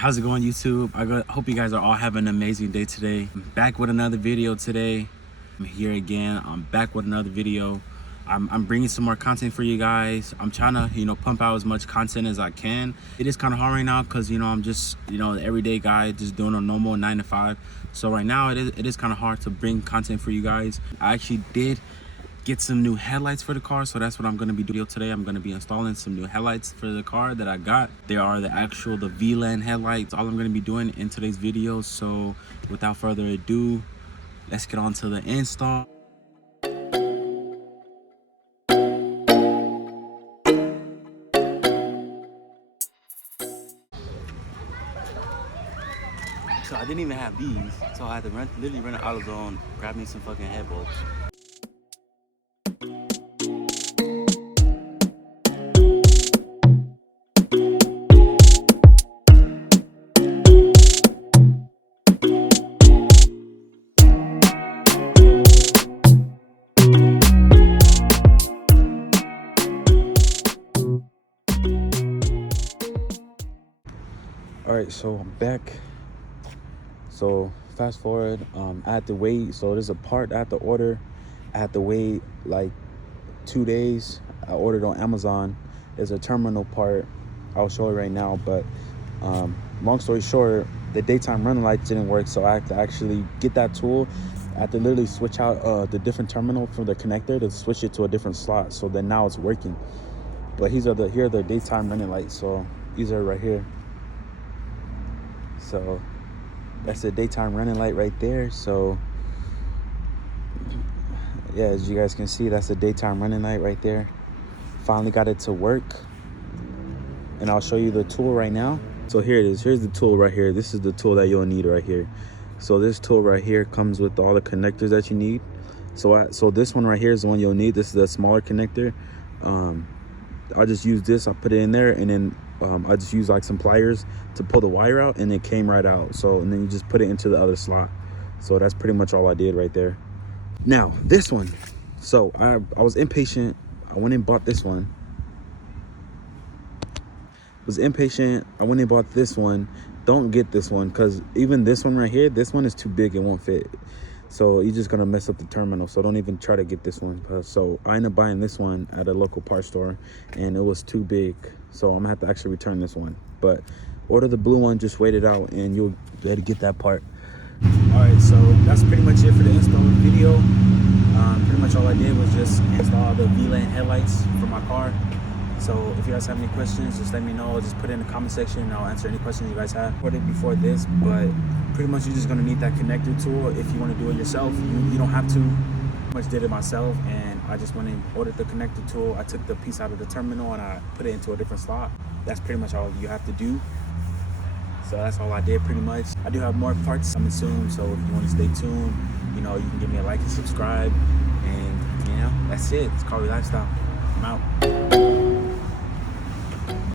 How's it going, YouTube? Hope you guys are all having an amazing day today. I'm back with another video today. I'm here again. I'm back with another video. I'm bringing some more content for you guys. I'm trying to, pump out as much content as I can. It is kind of hard right now because, I'm just, everyday guy just doing a normal 9 to 5. So right now it is kind of hard to bring content for you guys. I actually did get some new headlights for the car, so that's what I'm going to be doing today. I'm going to be installing some new headlights for the car that I got. They are the VLand headlights. All I'm going to be doing in today's video. So without further ado, let's get on to the install. So I didn't even have these, so I had to literally run to AutoZone, grab me some fucking head bulbs. All right, so I'm back. So fast forward, I had to wait. So there's a part I had to order. I had to wait like 2 days. I ordered on Amazon. There's a terminal part. I'll show it right now. But long story short, the daytime running lights didn't work. So I had to actually get that tool. I had to literally switch out the different terminal from the connector to switch it to a different slot. So then now it's working. But here are the daytime running lights. So these are right here. So that's the daytime running light right there. So yeah, as you guys can see, that's the daytime running light right there. Finally got it to work, and I'll show you the tool right now. So here it is. Here's the tool right here. This is the tool that you'll need right here. So this tool right here comes with all the connectors that you need. So this one right here is the one you'll need. This is a smaller connector. I'll just use this. I'll put it in there, and then I just use like some pliers to pull the wire out, and it came right out. So, and then you just put it into the other slot. So that's pretty much all I did right there. Now this one. So I was impatient. I went and bought this one. Was impatient. I went and bought this one. Don't get this one, because even this one right here, this one is too big. It won't fit. So you're just gonna mess up the terminal. So don't even try to get this one. So I ended up buying this one at a local parts store, and it was too big. So I'm gonna have to actually return this one. But order the blue one, just wait it out, and you'll be able to get that part. All right, so that's pretty much it for the install video. Pretty much all I did was just install the VLand headlights for my car. So if you guys have any questions, just let me know. Just put it in the comment section, and I'll answer any questions you guys have. I recorded before this, but pretty much you're just gonna need that connector tool if you want to do it yourself. You don't have to. I much did it myself, and I just went and ordered the connector tool. I took the piece out of the terminal and I put it into a different slot. That's pretty much all you have to do. So that's all I did pretty much. I do have more parts coming soon, so if you want to stay tuned, you can give me a like and subscribe. And that's it. It's Carly Lifestyle. I'm out.